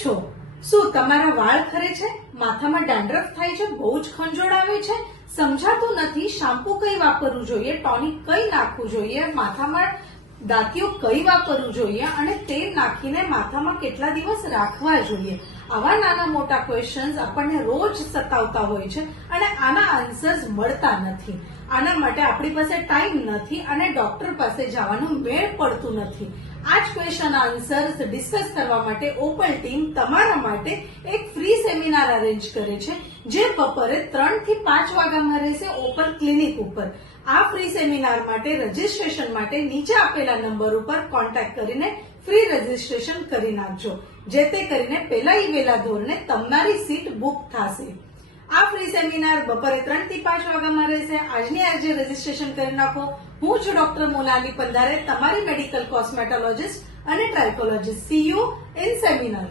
છો? શું તમારા વાળ ખરે છે? માથામાં ડેન્ડ્રફ થાય છે? બહુ જ ખંજોળ આવે છે? સમજાતું નથી શામ્પુ કઈ વાપરવું જોઈએ, ટોનિક કઈ નાખવું જોઈએ, માથામાં દાંતીઓ કઈ વાપરવું જોઈએ અને તેલ નાખીને માથામાં કેટલા દિવસ રાખવા જોઈએ. આવા નાના મોટા ક્વેશ્ચન્સ આપણને રોજ સતાવતા હોય છે અને આના આન્સર્સ મળતા નથી. આના માટે આપણી પાસે ટાઈમ નથી અને ડોક્ટર પાસે જવાનું મેળ પડતું નથી. આ જ ક્વેશ્ચન આન્સર્સ ડિસ્કસ કરવા માટે ઓપલ ટીમ તમારા માટે એક ફ્રી સેમિનાર અરેન્જ કરે છે, જે બપોરે 3 થી 5 વાગ્યામાં રહેશે ઓપલ ક્લિનિક ઉપર. આ ફ્રી સેમિનાર માટે રજીસ્ટ્રેશન માટે નીચે આપેલા નંબર ઉપર કોન્ટેક્ટ કરીને ફ્રી રજીસ્ટ્રેશન કરી નાખજો, જે તે કરીને પહેલા વેલા ધોરણે તમારી સીટ બુક થશે. આ ફ્રી સેમિનાર બપોરે 3 થી 5 વાગ્યામાં રહેશે. આજની આજે રજીસ્ટ્રેશન કરી નાખો. હું છું ડોક્ટર મોનાલી પંધારે, તમારી મેડિકલ કોસ્મેટોલોજીસ્ટ અને trichologist. See you in seminar.